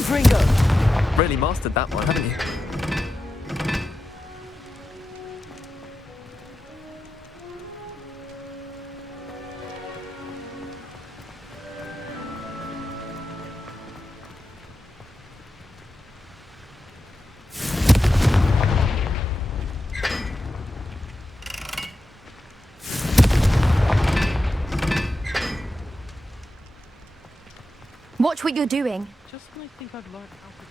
Confringo! Really mastered that one, haven't you? Watch what you're doing. Just when I think I've learned how to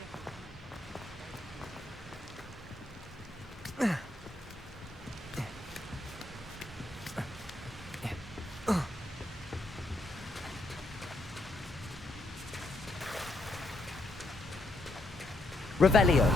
Revelio.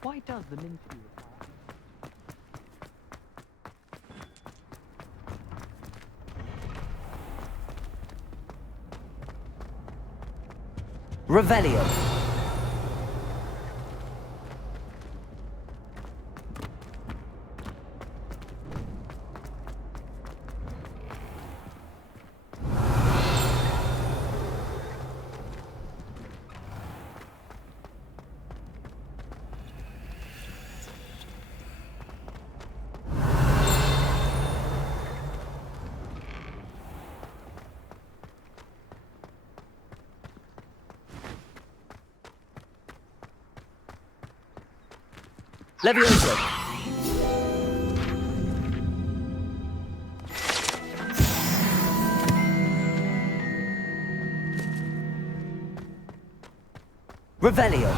Why does the Minty Revelio. Levioso. Revelio.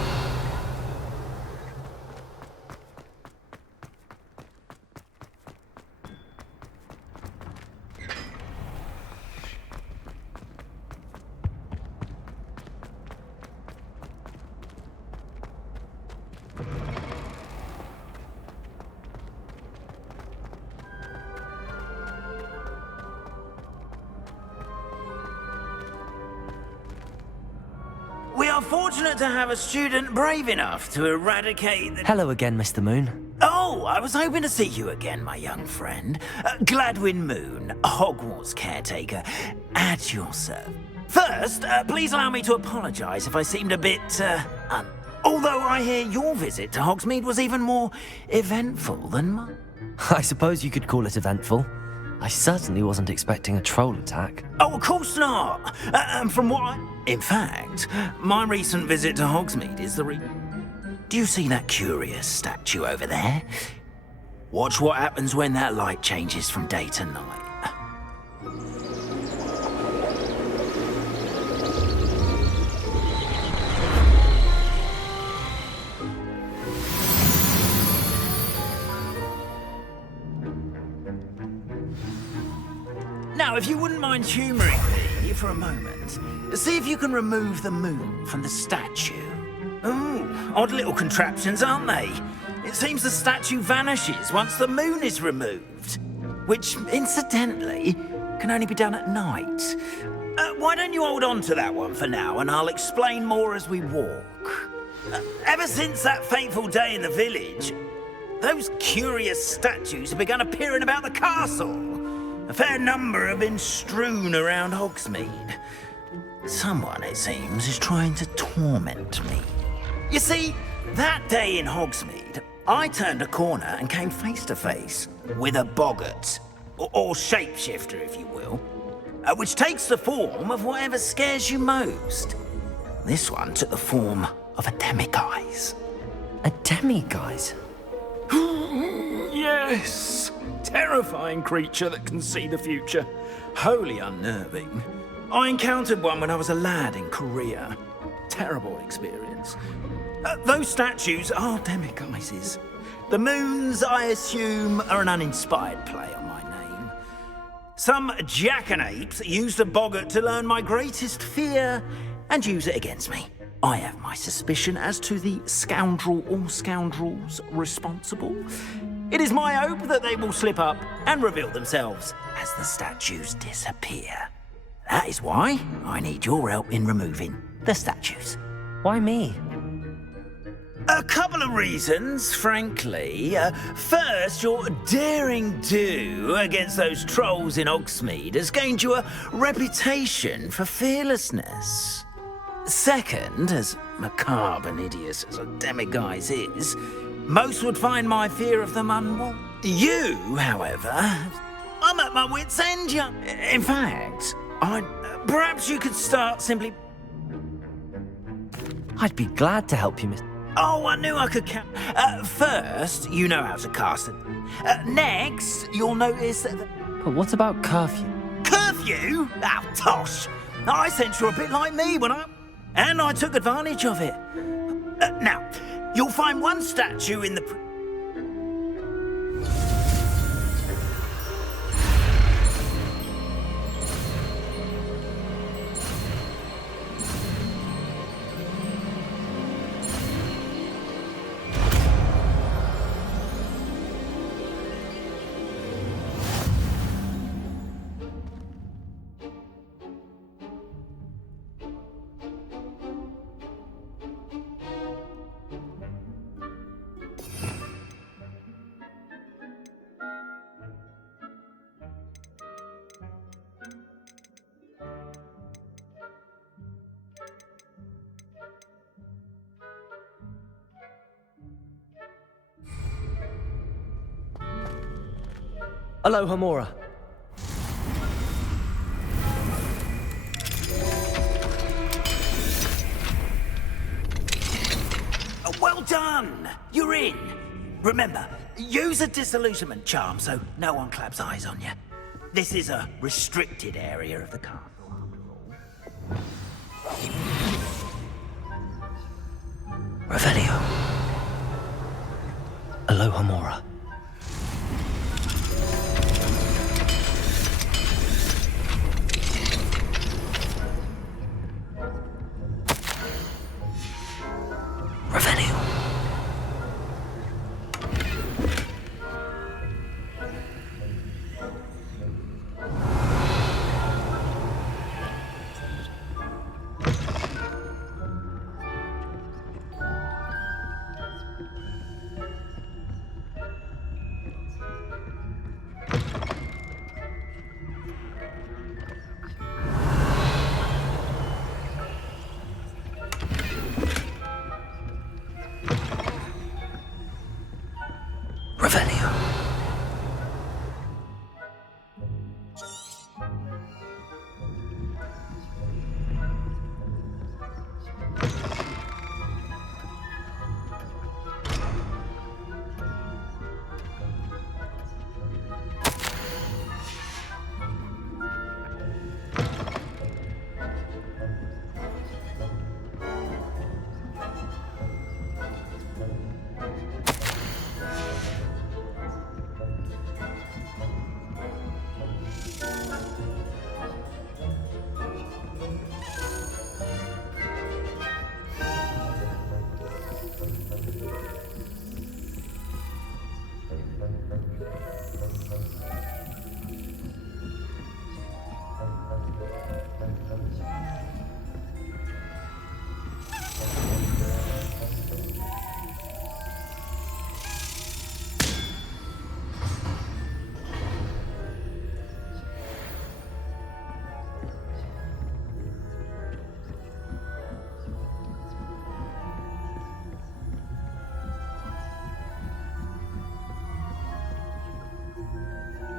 We are fortunate to have a student brave enough to eradicate the... Hello again, Mr. Moon. Oh, I was hoping to see you again, my young friend. Gladwin Moon, Hogwarts caretaker, at your service. First, please allow me to apologise if I seemed a bit, Although I hear your visit to Hogsmeade was even more eventful than mine. I suppose you could call it eventful. I certainly wasn't expecting a troll attack. Oh, of course not. From what I... In fact, my recent visit to Hogsmeade is the Do you see that curious statue over there? Watch what happens when that light changes from day to night. Now, if you wouldn't mind humouring me for a moment, see if you can remove the moon from the statue. Ooh, odd little contraptions, aren't they? It seems the statue vanishes once the moon is removed, which, incidentally, can only be done at night. Why don't you hold on to that one for now, and I'll explain more as we walk. Ever since that fateful day in the village, those curious statues have begun appearing about the castle. A fair number have been strewn around Hogsmeade. Someone, it seems, is trying to torment me. You see, that day in Hogsmeade, I turned a corner and came face to face with a boggart, or shapeshifter, if you will, which takes the form of whatever scares you most. This one took the form of a demiguise. A demiguise? Yes! Terrifying creature that can see the future. Wholly unnerving. I encountered one when I was a lad in Korea. Terrible experience. Those statues are demiguises. The moons, I assume, are an uninspired play on my name. Some jackanapes used a boggart to learn my greatest fear and use it against me. I have my suspicion as to the scoundrel or scoundrels responsible. It is my hope that they will slip up and reveal themselves as the statues disappear. That is why I need your help in removing the statues. Why me? A couple of reasons, frankly. First, your daring do against those trolls in Hogsmeade has gained you a reputation for fearlessness. Second, as macabre and hideous as a demiguise is, most would find my fear of them unwarranted. You, however, I'm at my wit's end, young. In fact, perhaps you could start simply... I'd be glad to help you, Miss... Oh, I knew I could count. First, you know how to cast it. Next, you'll notice that... But what about curfew? Curfew? Oh, tosh. I sense you're a bit like me when I... And I took advantage of it. Now, you'll find one statue in the... Aloha Mora. Well done! You're in. Remember, use a disillusionment charm so no one claps eyes on you. This is a restricted area of the castle, after all. Revelio. Aloha Mora. Revelio. Revelio.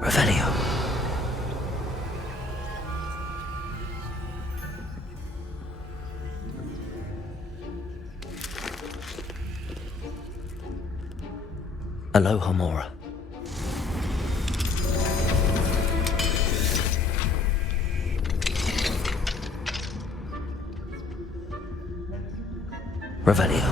Revelio. Aloha Mora. Revelio.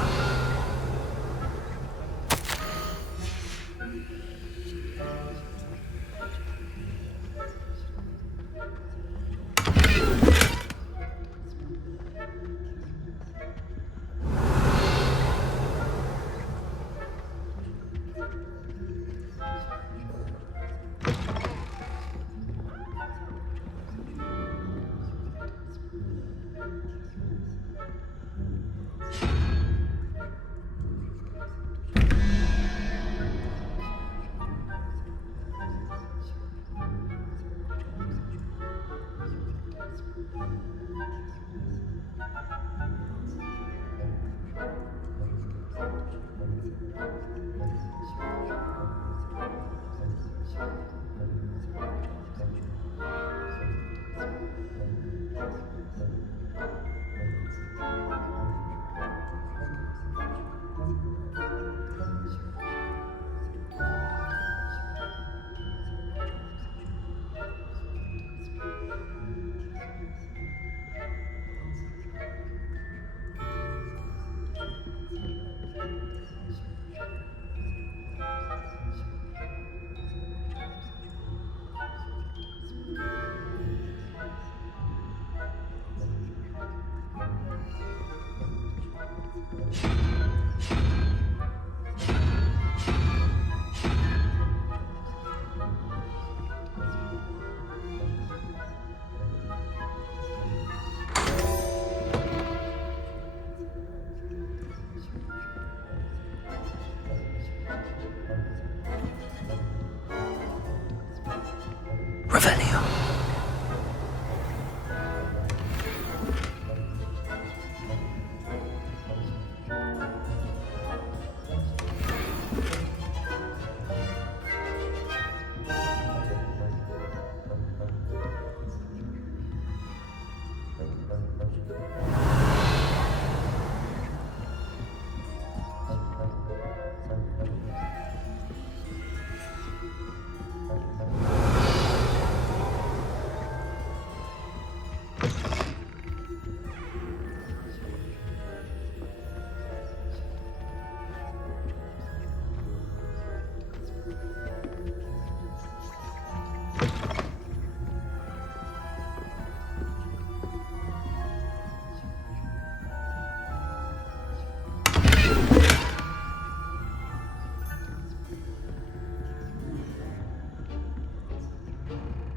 Revelio.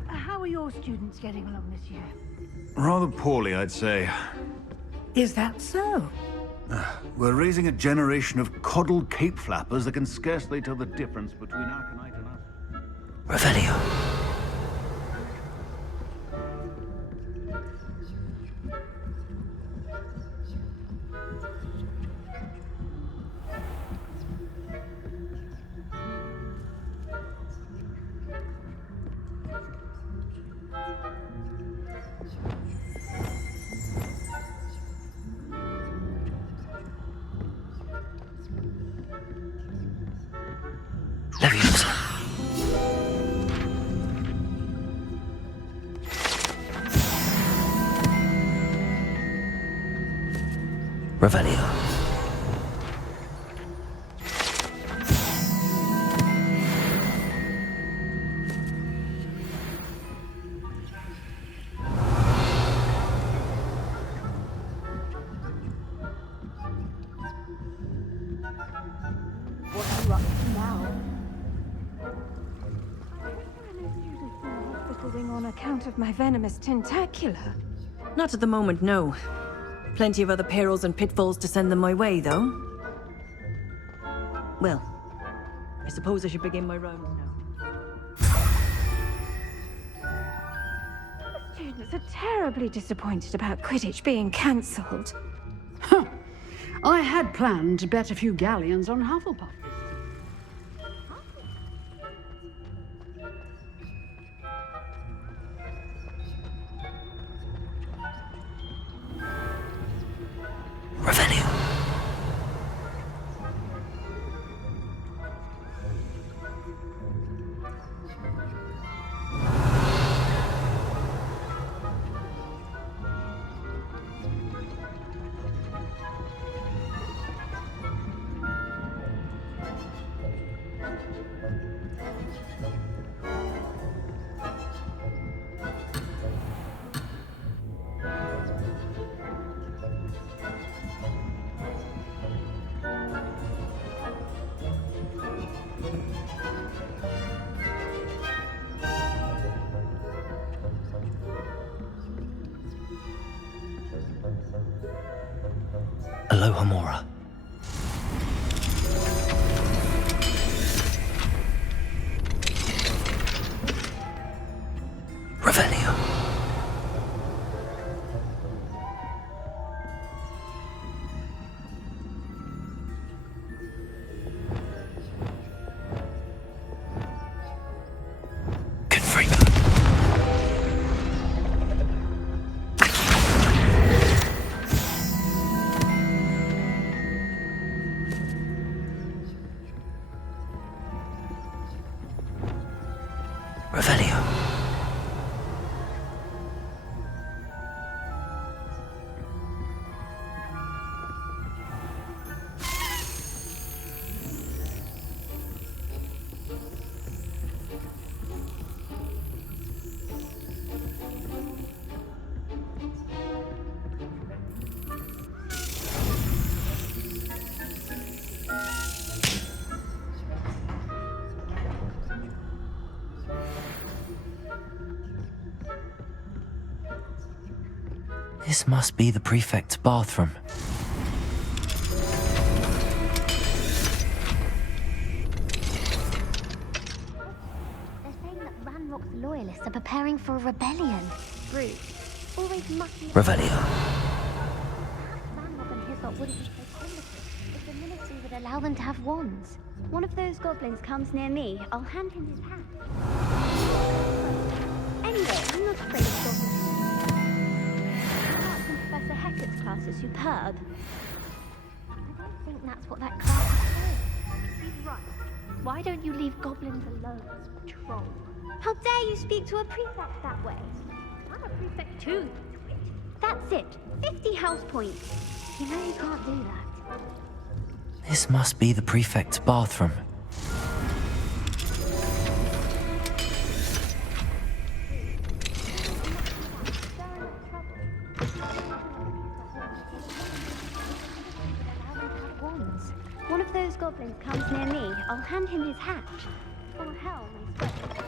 How are your students getting along this year? Rather poorly, I'd say. Is that so? We're raising a generation of coddled cape flappers that can scarcely tell the difference between Arcanite and us. Revelio. Leviosa. Revelio. What are you up to now? There are no students in the hospital wing on account of my venomous tentacula. Not at the moment, no. Plenty of other perils and pitfalls to send them my way, though. Well, I suppose I should begin my rounds now. The students are terribly disappointed about Quidditch being cancelled. I had planned to bet a few galleons on Hufflepuff. Revelio. Aloha Mora. Revelio. Confirma. Revelio. This must be the prefect's bathroom. They're saying that Ranrock's loyalists are preparing for a rebellion. Rude. Always mucking. Revelio. Ranrock and Hyssop wouldn't be so complicated if the ministry would allow them to have wands. One of those goblins comes near me, I'll hand him his hat. Anyway, I'm not afraid of goblins. Professor Hector's class is superb. I don't think that's what that class is for. He's right. Why don't you leave goblins alone, troll? How dare you speak to a prefect that way? I'm a prefect too, you twit. That's it. 50 house points. You know you can't do that. This must be the prefect's bathroom. One of those goblins comes near me, I'll hand him his hat. Or hell, may sweat.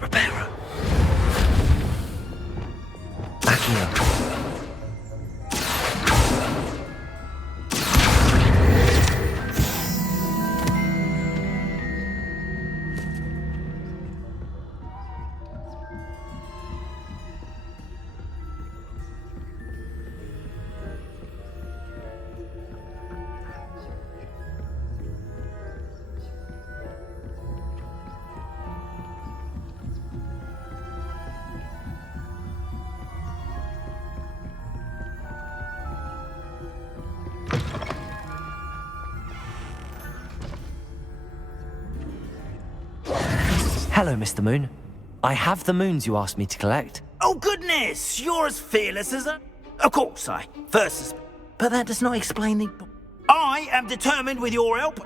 Reparo. Accio. Hello, Mr. Moon. I have the moons you asked me to collect. Oh, goodness! You're as fearless as a... Of course, I first suspect. But that does not explain the... I am determined with your help.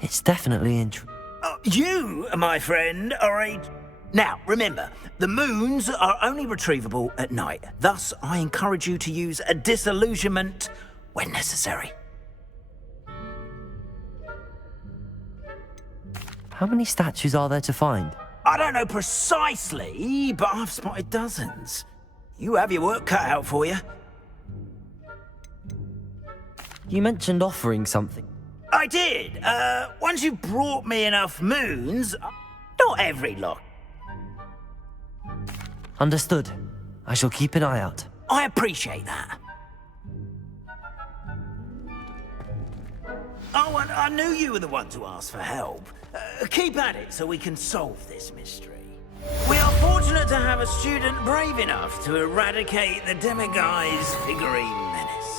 It's definitely You, my friend, are a... Now, remember, the moons are only retrievable at night. Thus, I encourage you to use a disillusionment when necessary. How many statues are there to find? I don't know precisely, but I've spotted dozens. You have your work cut out for you. You mentioned offering something. I did. Once you brought me enough moons, not every lot. Understood. I shall keep an eye out. I appreciate that. Oh, and I knew you were the one to ask for help. Keep at it so we can solve this mystery. We are fortunate to have a student brave enough to eradicate the Demiguise figurine menace.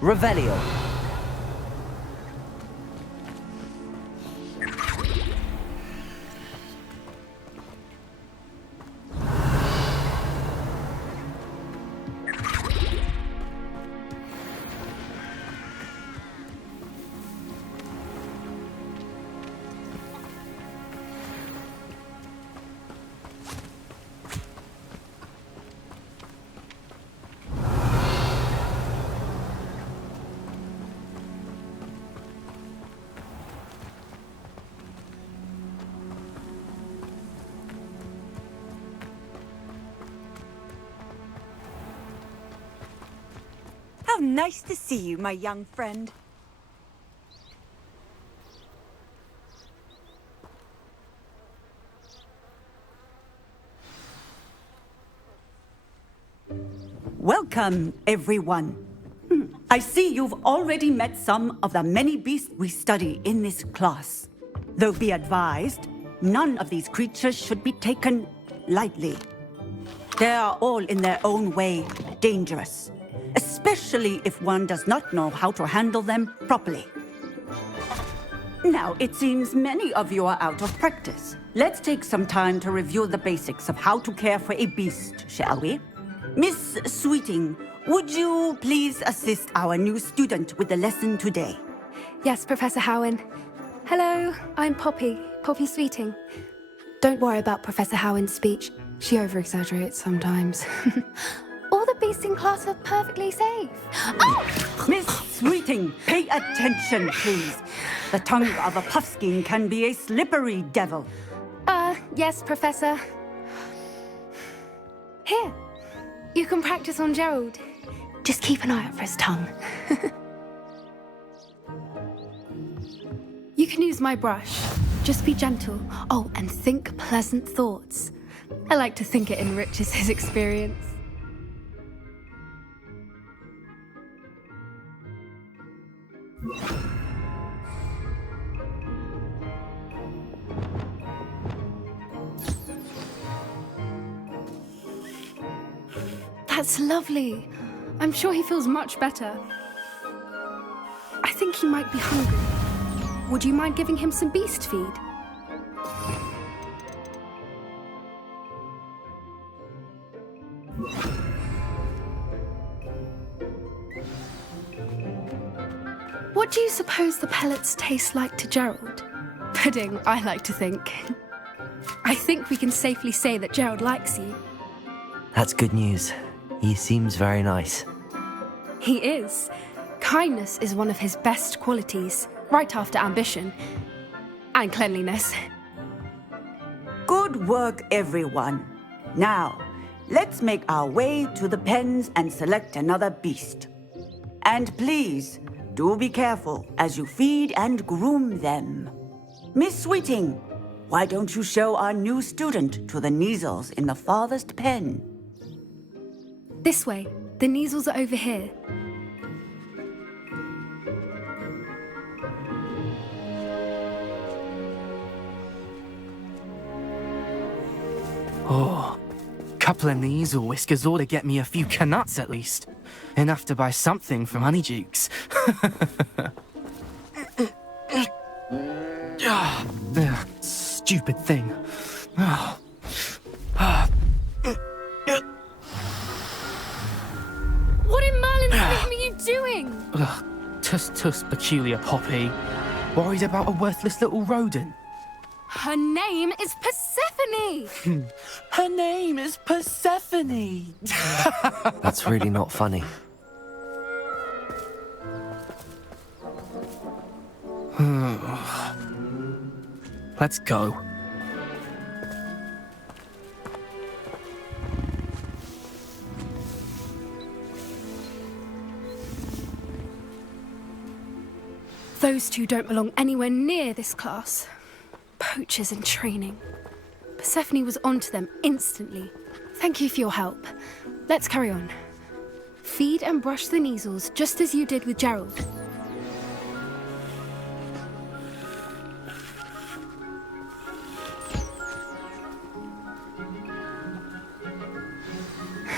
Revelio. How nice to see you, my young friend. Welcome, everyone. I see you've already met some of the many beasts we study in this class. Though be advised, none of these creatures should be taken lightly. They are all in their own way dangerous, especially if one does not know how to handle them properly. Now, it seems many of you are out of practice. Let's take some time to review the basics of how to care for a beast, shall we? Miss Sweeting, would you please assist our new student with the lesson today? Yes, Professor Howen. Hello, I'm Poppy Sweeting. Don't worry about Professor Howen's speech. She over-exaggerates sometimes. All the beasts in class are perfectly safe. Oh! Miss Sweeting, pay attention, please. The tongue of a puffskein can be a slippery devil. Yes, Professor. Here, you can practice on Gerald. Just keep an eye out for his tongue. You can use my brush. Just be gentle. Oh, and think pleasant thoughts. I like to think it enriches his experience. That's lovely. I'm sure he feels much better. I think he might be hungry. Would you mind giving him some beast feed? What do you suppose the pellets taste like to Gerald? Pudding, I like to think. I think we can safely say that Gerald likes you. That's good news. He seems very nice. He is. Kindness is one of his best qualities, right after ambition. And cleanliness. Good work, everyone. Now, let's make our way to the pens and select another beast. And please, do be careful as you feed and groom them. Miss Sweeting, why don't you show our new student to the Neasels in the farthest pen? This way. The Neasels are over here. Oh, couple of Neasel whiskers ought to get me a few canuts at least. Enough to buy something from Honeydukes. Stupid thing. What in Merlin's name are you doing? Tuss, peculiar Poppy. Worried about a worthless little rodent. Her name is Persephone! Her name is Persephone! That's really not funny. Let's go. Those two don't belong anywhere near this class. Poachers in training. Persephone was onto them instantly. Thank you for your help. Let's carry on. Feed and brush the Neasels just as you did with Gerald.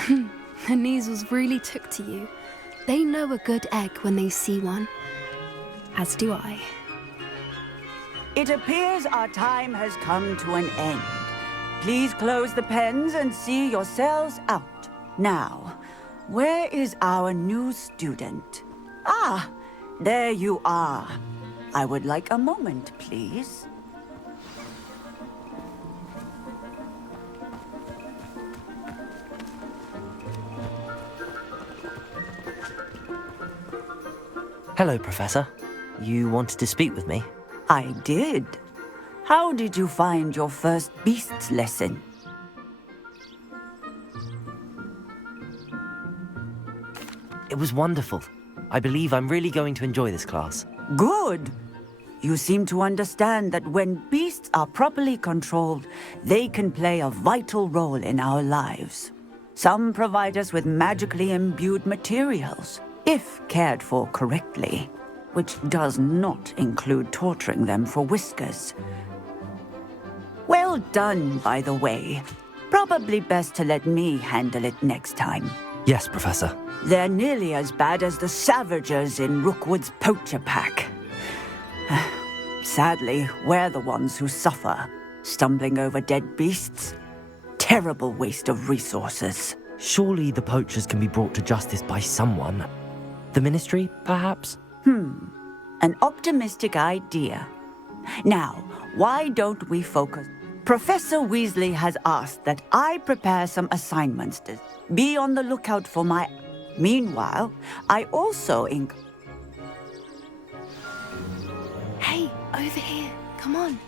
The Neasels really took to you. They know a good egg when they see one. As do I. It appears our time has come to an end. Please close the pens and see yourselves out. Now, where is our new student? Ah, there you are. I would like a moment, please. Hello, Professor. You wanted to speak with me? I did. How did you find your first beasts lesson? It was wonderful. I believe I'm really going to enjoy this class. Good. You seem to understand that when beasts are properly controlled, they can play a vital role in our lives. Some provide us with magically imbued materials, if cared for correctly, which does not include torturing them for whiskers. Well done, by the way. Probably best to let me handle it next time. Yes, Professor. They're nearly as bad as the Savagers in Rookwood's poacher pack. Sadly, we're the ones who suffer, stumbling over dead beasts. Terrible waste of resources. Surely the poachers can be brought to justice by someone. The Ministry, perhaps? An optimistic idea. Now, why don't we focus? Professor Weasley has asked that I prepare some assignments to be on the lookout for my... Meanwhile, I also Hey, over here. Come on.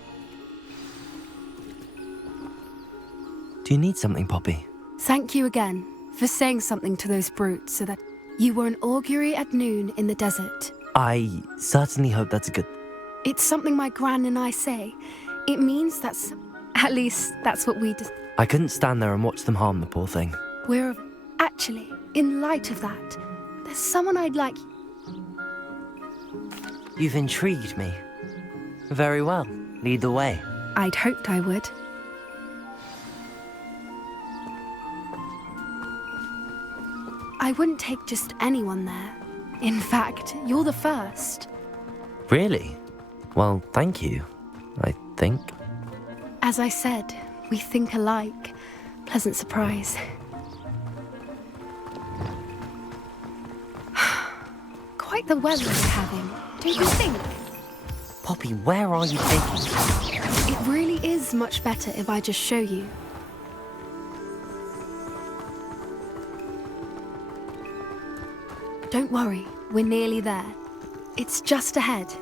Do you need something, Poppy? Thank you again for saying something to those brutes so that you were an augury at noon in the desert. I certainly hope that's a good... It's something my gran and I say. It means that's... At least, that's what we do. I couldn't stand there and watch them harm the poor thing. We're... Actually, in light of that, there's someone I'd like... You've intrigued me. Very well. Lead the way. I'd hoped I would. I wouldn't take just anyone there. In fact, you're the first. Really? Well, thank you, I think. As I said, we think alike. Pleasant surprise. Quite the weather we're having, don't you think? Poppy, where are you taking me? It really is much better if I just show you. Don't worry, we're nearly there. It's just ahead.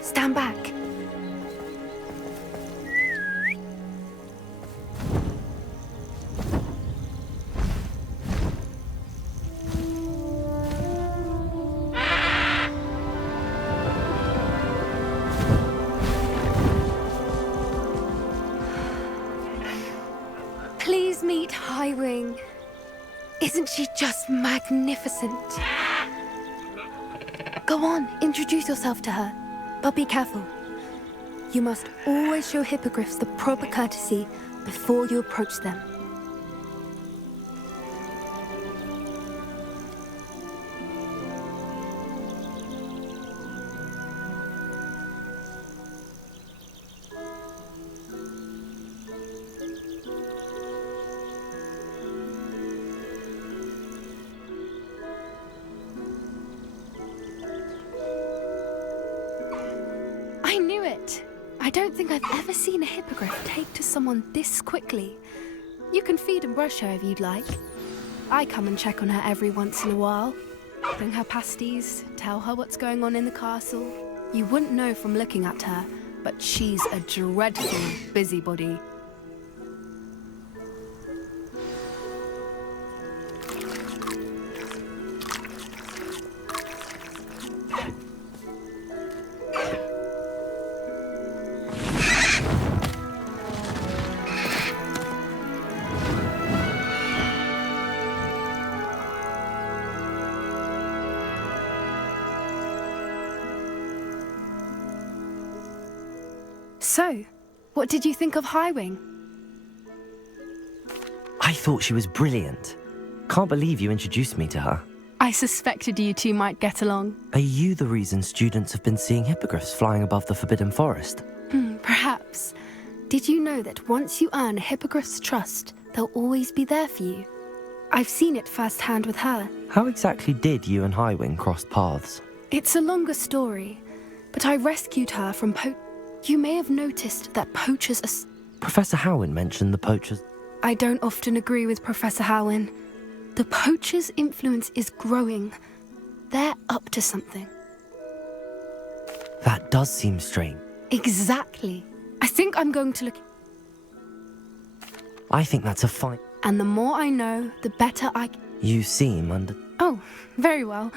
Stand back. Please meet Highwing. Isn't she just magnificent? Go on, introduce yourself to her. But be careful. You must always show hippogriffs the proper courtesy before you approach them. I knew it! I don't think I've ever seen a hippogriff take to someone this quickly. You can feed and brush her if you'd like. I come and check on her every once in a while. Bring her pasties, tell her what's going on in the castle. You wouldn't know from looking at her, but she's a dreadful busybody. So, what did you think of Highwing? I thought she was brilliant. Can't believe you introduced me to her. I suspected you two might get along. Are you the reason students have been seeing hippogriffs flying above the Forbidden Forest? Perhaps. Did you know that once you earn a hippogriff's trust, they'll always be there for you? I've seen it firsthand with her. How exactly did you and Highwing cross paths? It's a longer story, but I rescued her from You may have noticed that poachers are... Professor Howin mentioned the poachers. I don't often agree with Professor Howin. The poachers' influence is growing. They're up to something. That does seem strange. Exactly. I think I'm going to look... I think that's a fine... And the more I know, the better I... You seem under... Oh, very well.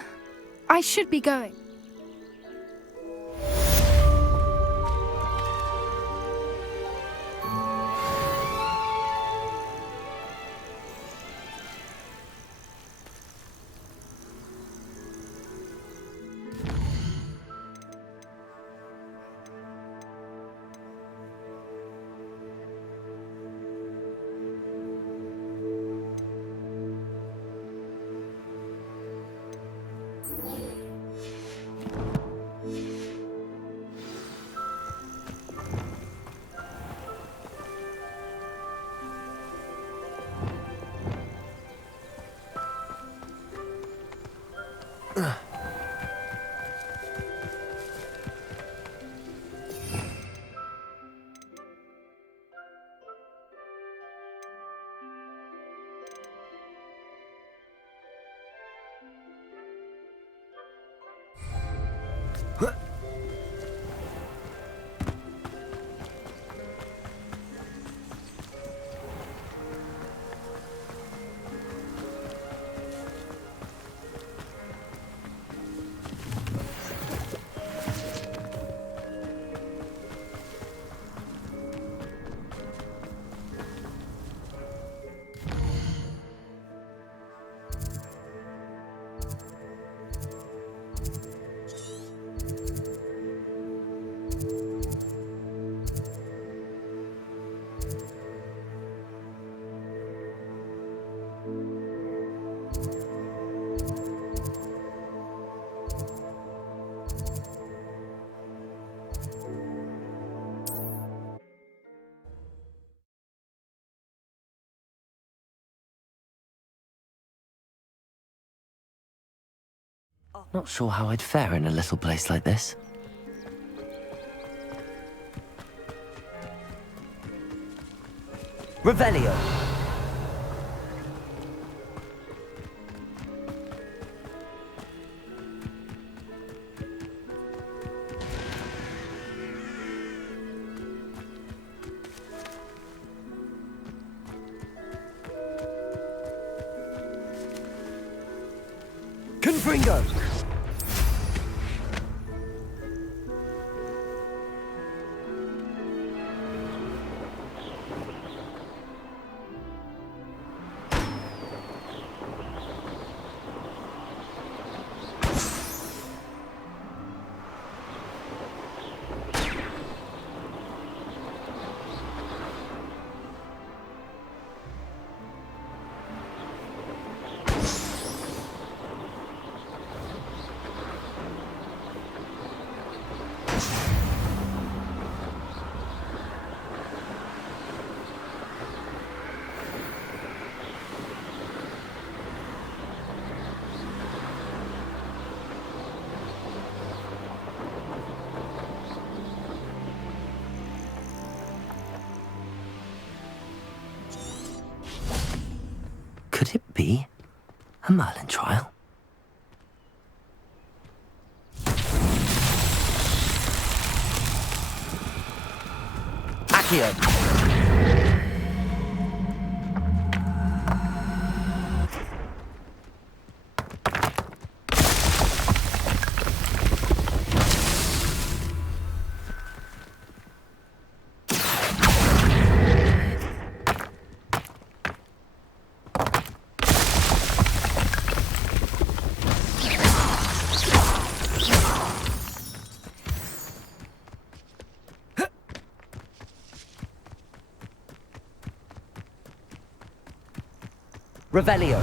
I should be going. Not sure how I'd fare in a little place like this. Revelio! Confringo! Could it be a Merlin trial? Accio! Revelio.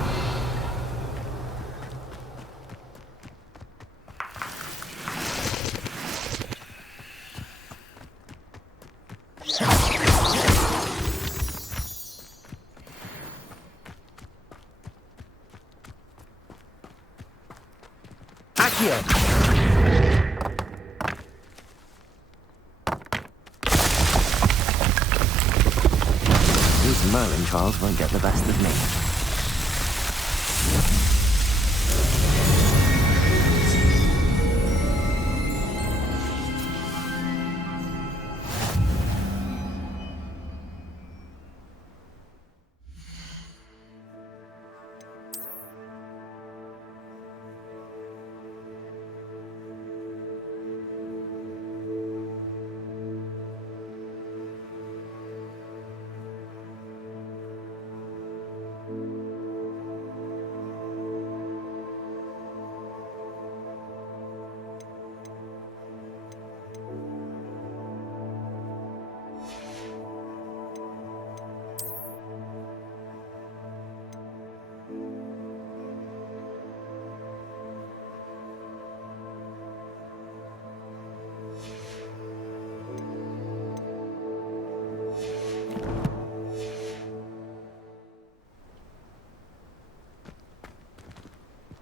Accio. These Merlin trials won't get the best of me.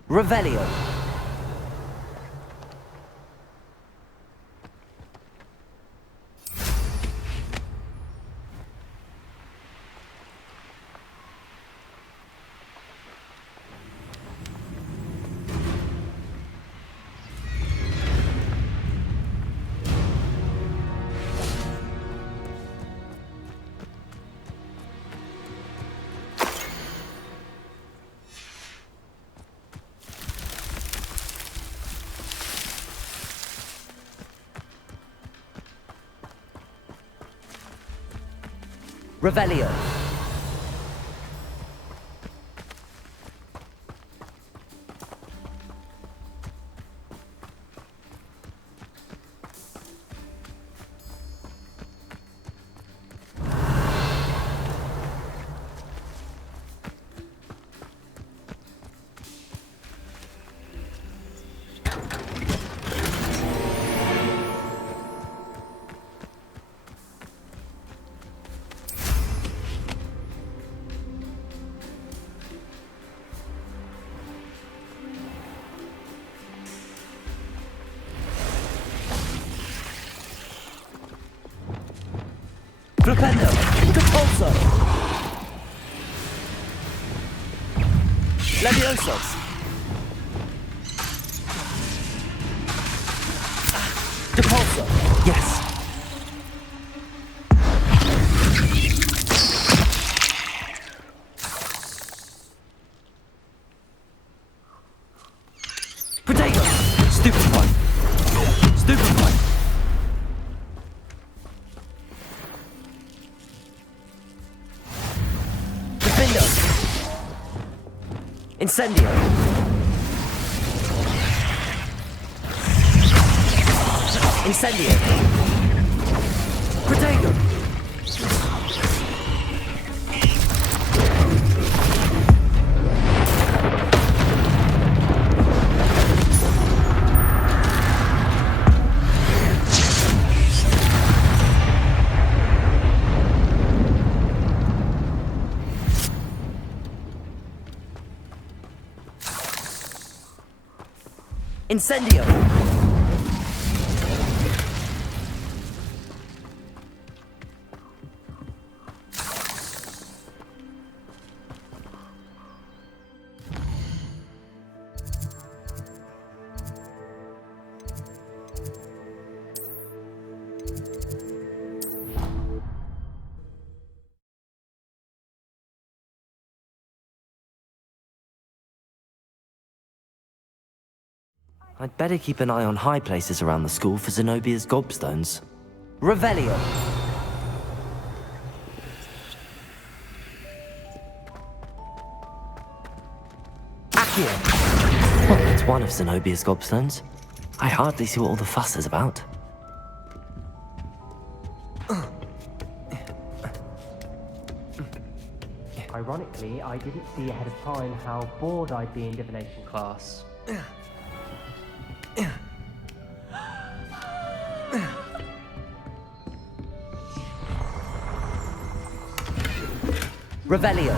Revelio. Revelio. Flipendo. Repulso. Leviosos. Repulso. Yes. Potato. Stupid one. Stupid one. Incendio. Incendio. Protego. Incendio! I'd better keep an eye on high places around the school for Zenobia's gobstones. Revelio! Accio! Well, that's one of Zenobia's gobstones. I hardly see what all the fuss is about. Ironically, I didn't see ahead of time how bored I'd be in divination class. Revelio!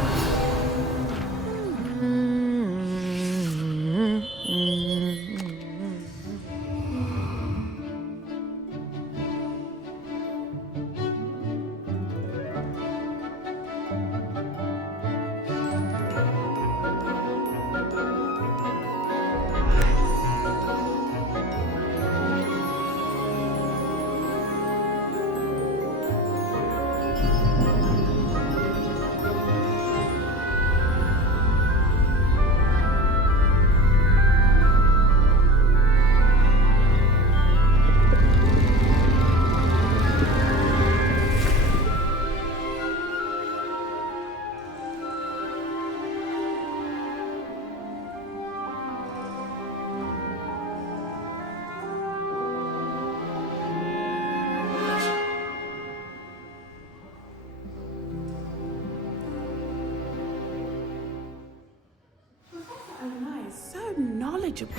So knowledgeable.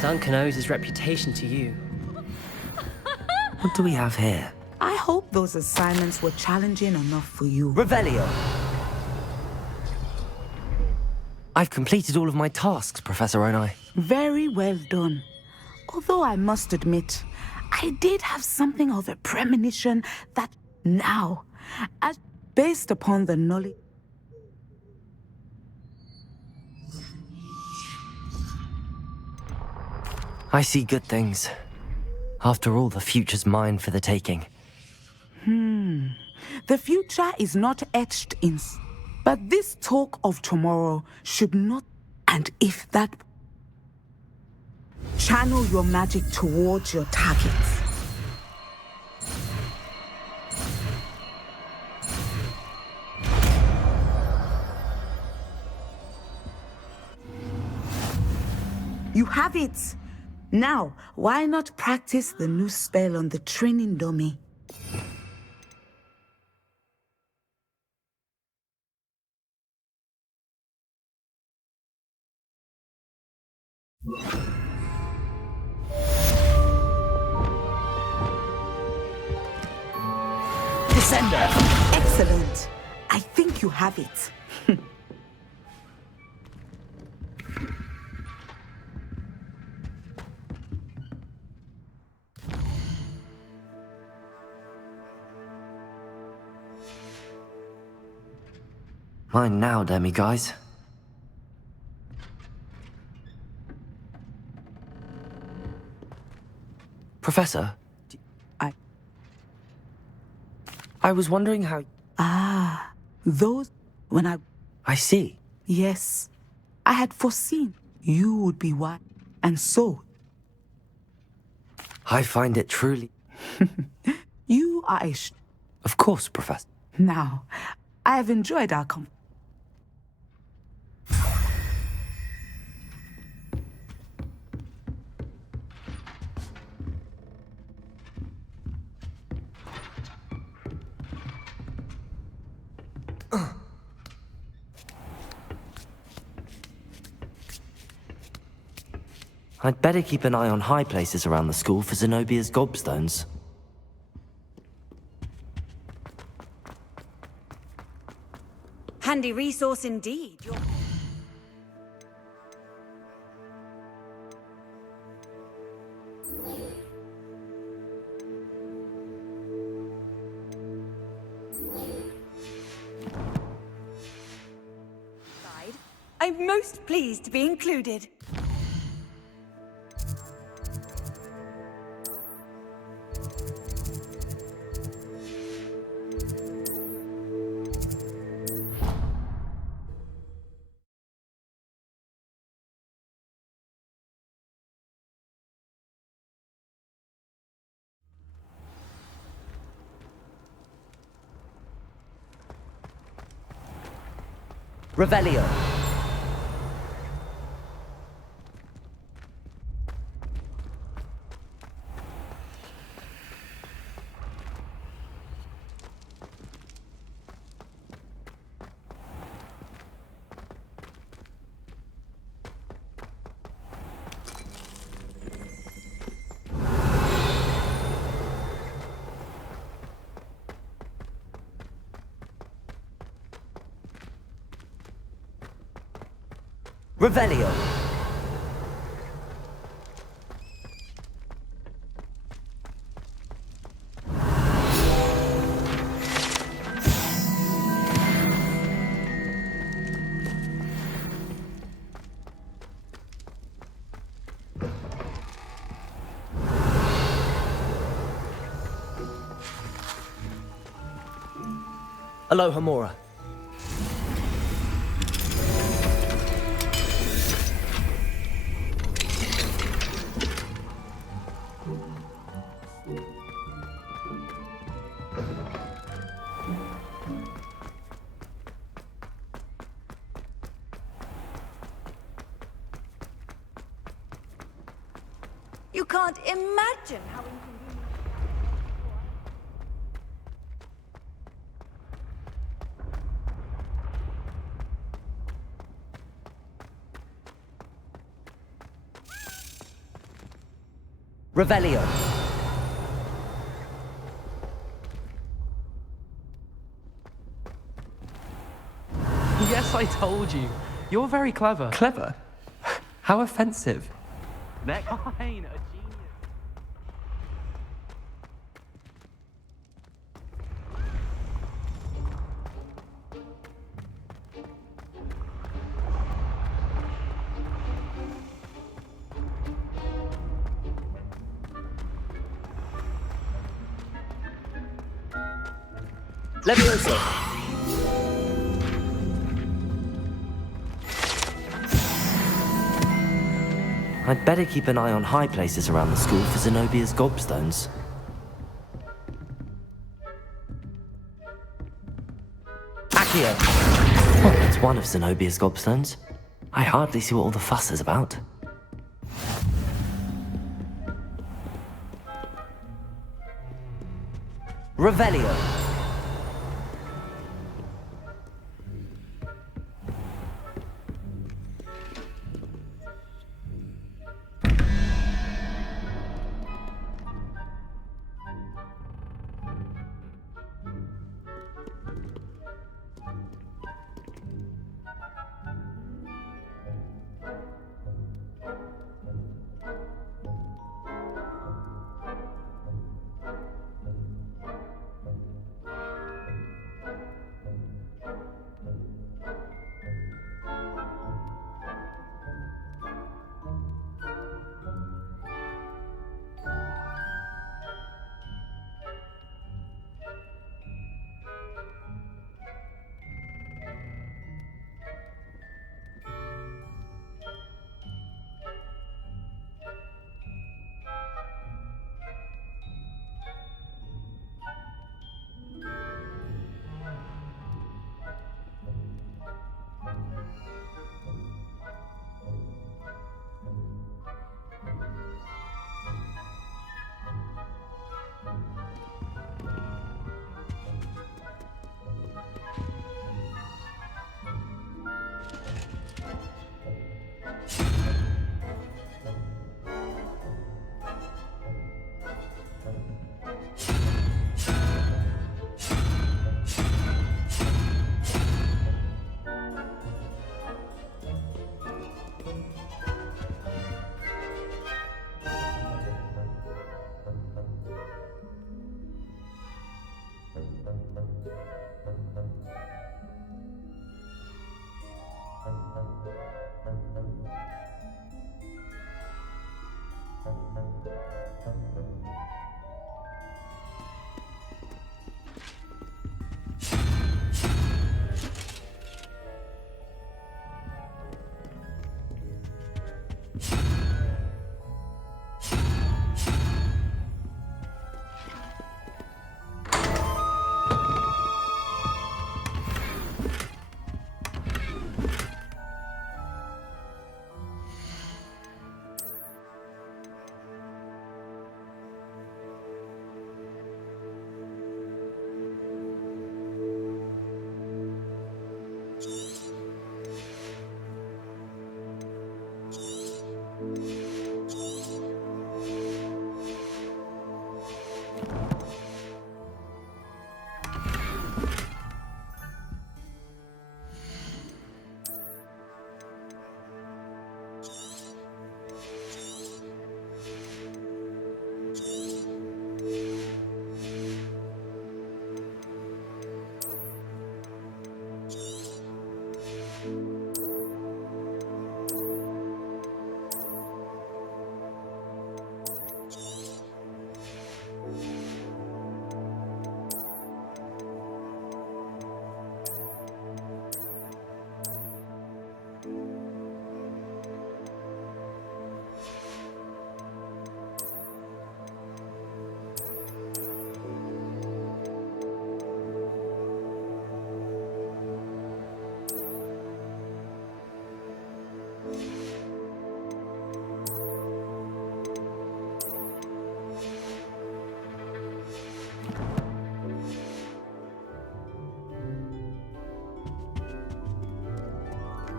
Duncan owes his reputation to you. What do we have here? I hope those assignments were challenging enough for you. Revelio! I've completed all of my tasks, Professor Onai. Very well done. Although I must admit, I did have something of a premonition that now, as based upon the knowledge. I see good things. After all, the future's mine for the taking. The future is not etched in. But this talk of tomorrow should not. And if that. Channel your magic towards your targets. You have it! Now, why not practice the new spell on the training dummy? Descender! Excellent! I think you have it. Mine now, guys. Professor? I was wondering how... Those... when I see. Yes. I had foreseen you would be wise. And so... I find it truly... You are a... Of course, Professor. Now, I have enjoyed our I'd better keep an eye on high places around the school for Zenobia's gobstones. Handy resource indeed. I'm most pleased to be included. Revelio. Revelio. Aloha Mora. You can't imagine how inconvenient. Revelio. Yes, I told you. You're very clever. Clever? How offensive. Next. Fine, a genius. Levioso. I'd better keep an eye on high places around the school for Zenobia's gobstones. Accio! Well, that's one of Zenobia's gobstones. I hardly see what all the fuss is about. Revelio.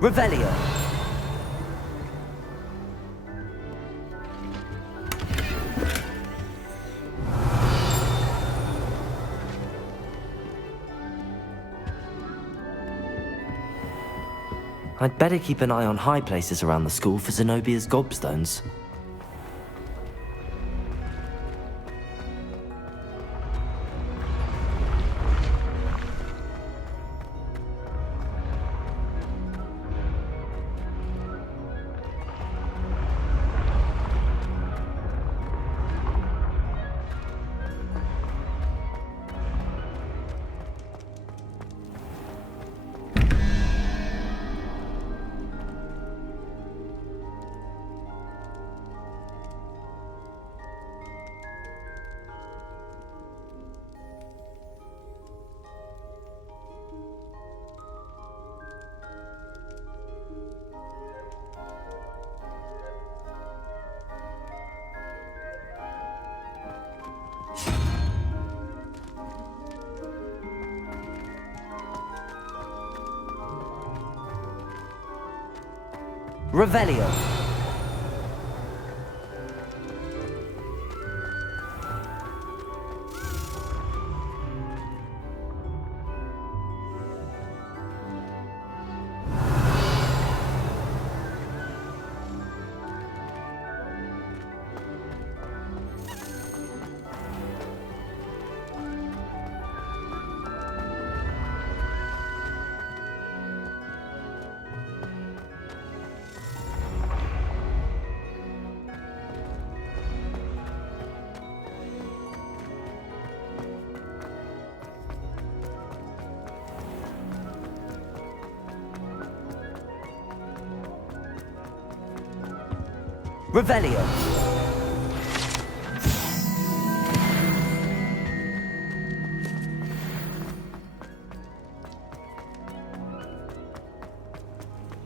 Revelio. I'd better keep an eye on high places around the school for Zenobia's gobstones. Revelio. Revelio.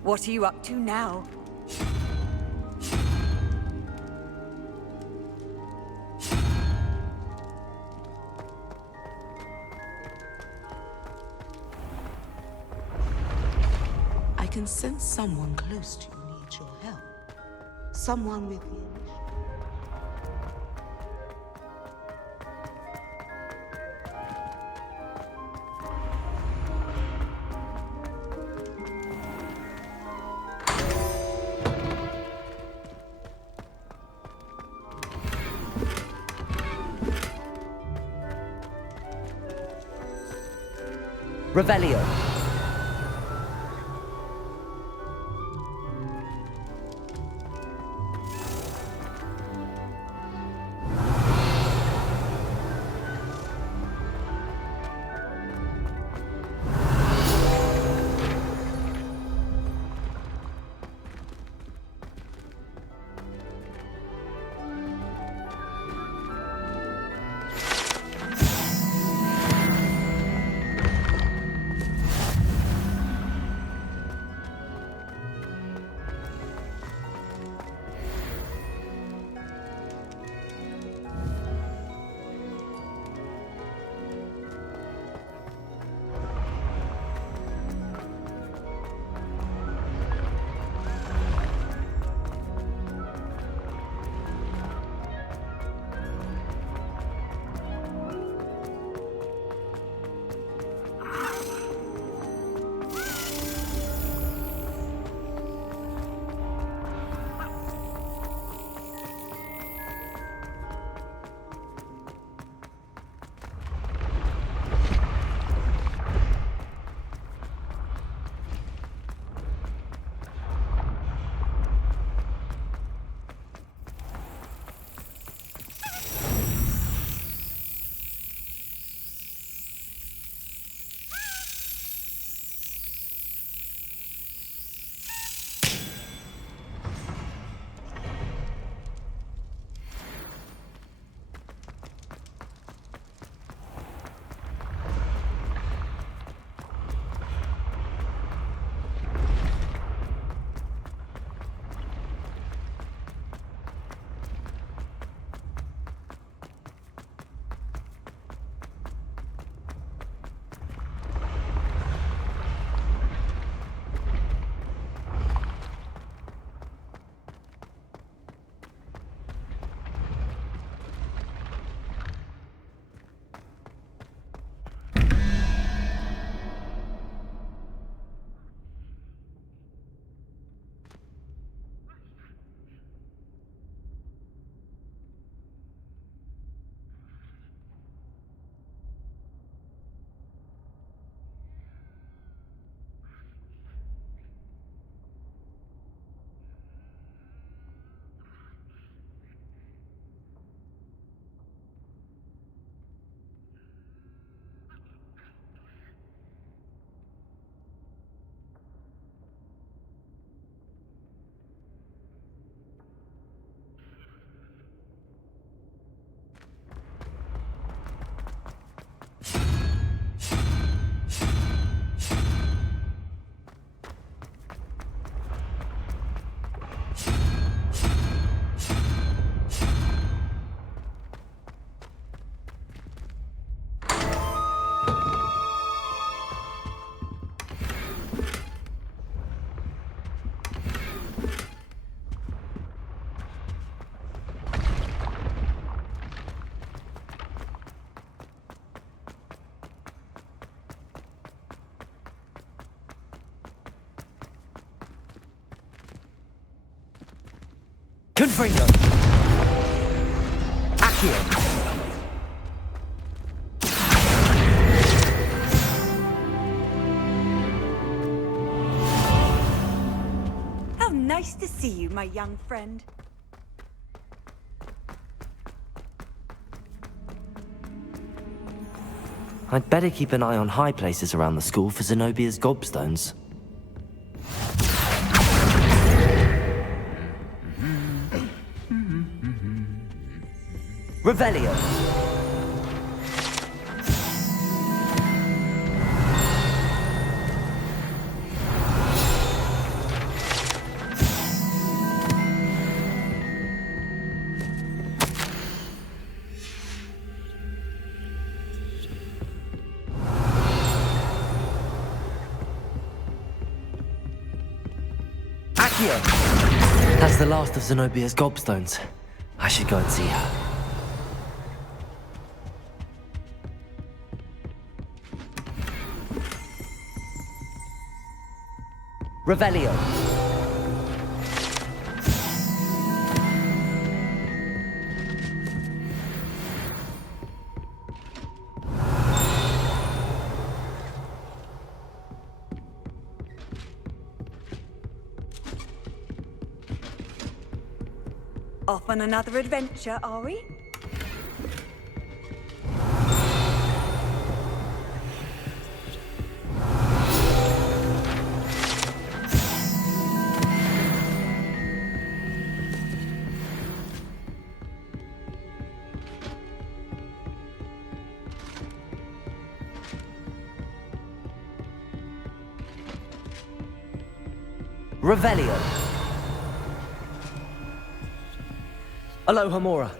What are you up to now? I can sense someone close to you needs your help. Someone with the Revelio. Confringo! Accio! How nice to see you, my young friend. I'd better keep an eye on high places around the school for Zenobia's gobstones. Revelio! Accio! That's the last of Zenobia's gobstones. I should go and see her. Revelio. Off on another adventure, are we? Revelio. Aloha Mora.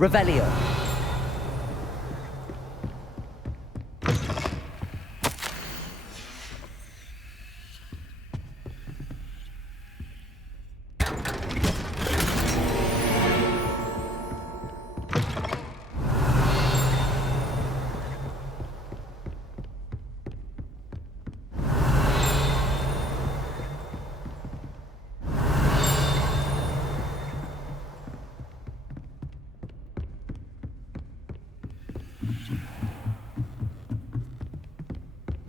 Revelio.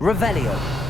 Revelio.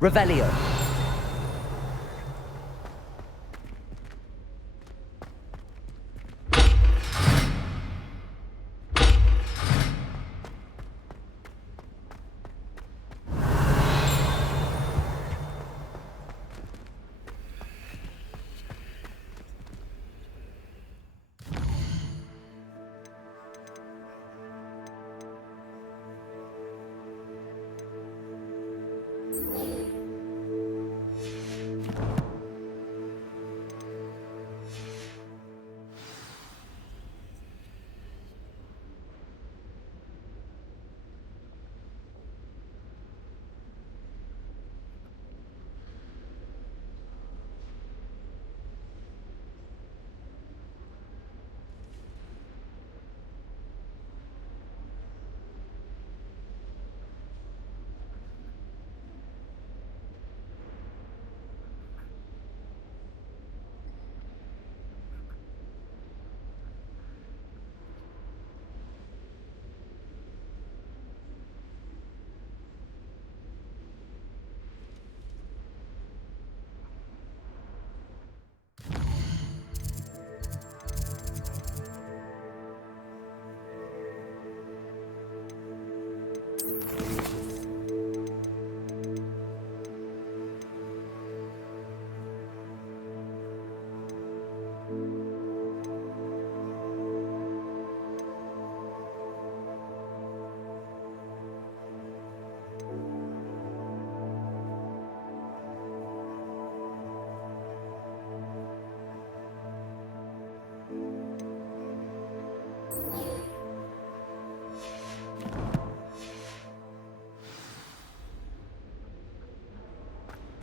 Revelio.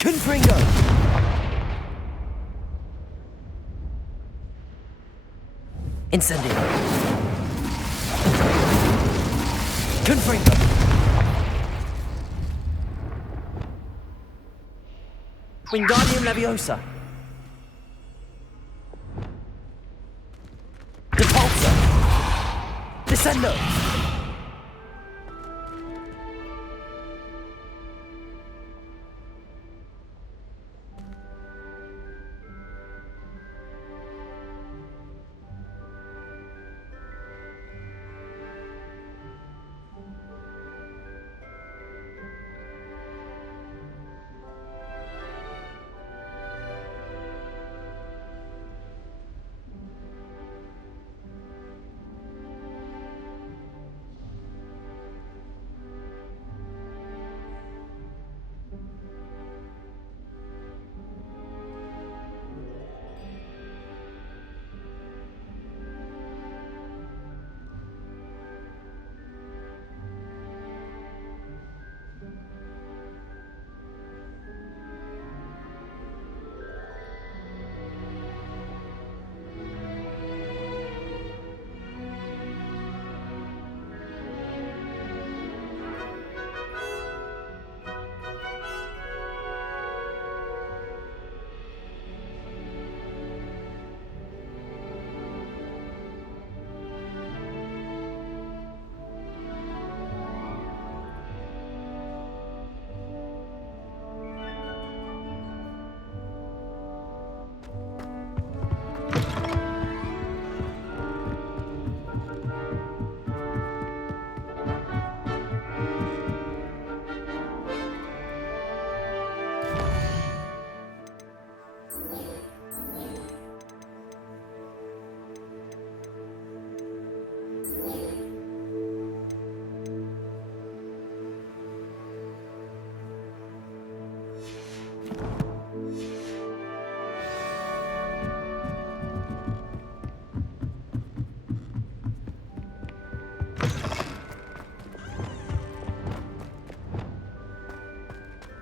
Confringo! Incendio. Confringo! Wingardium Leviosa. Repulsor. Descendo.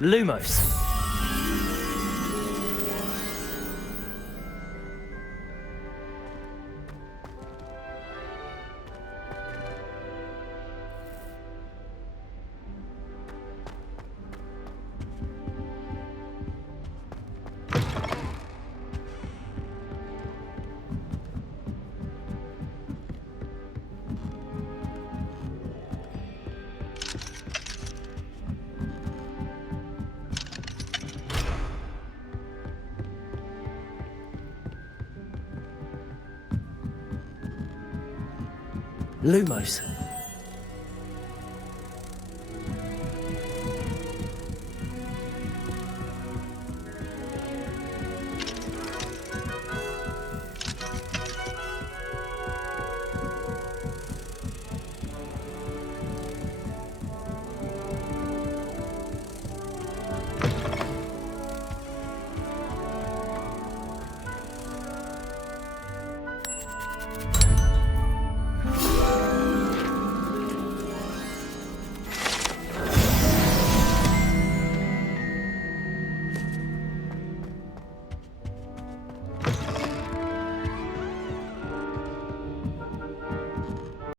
Lumos. Lumos.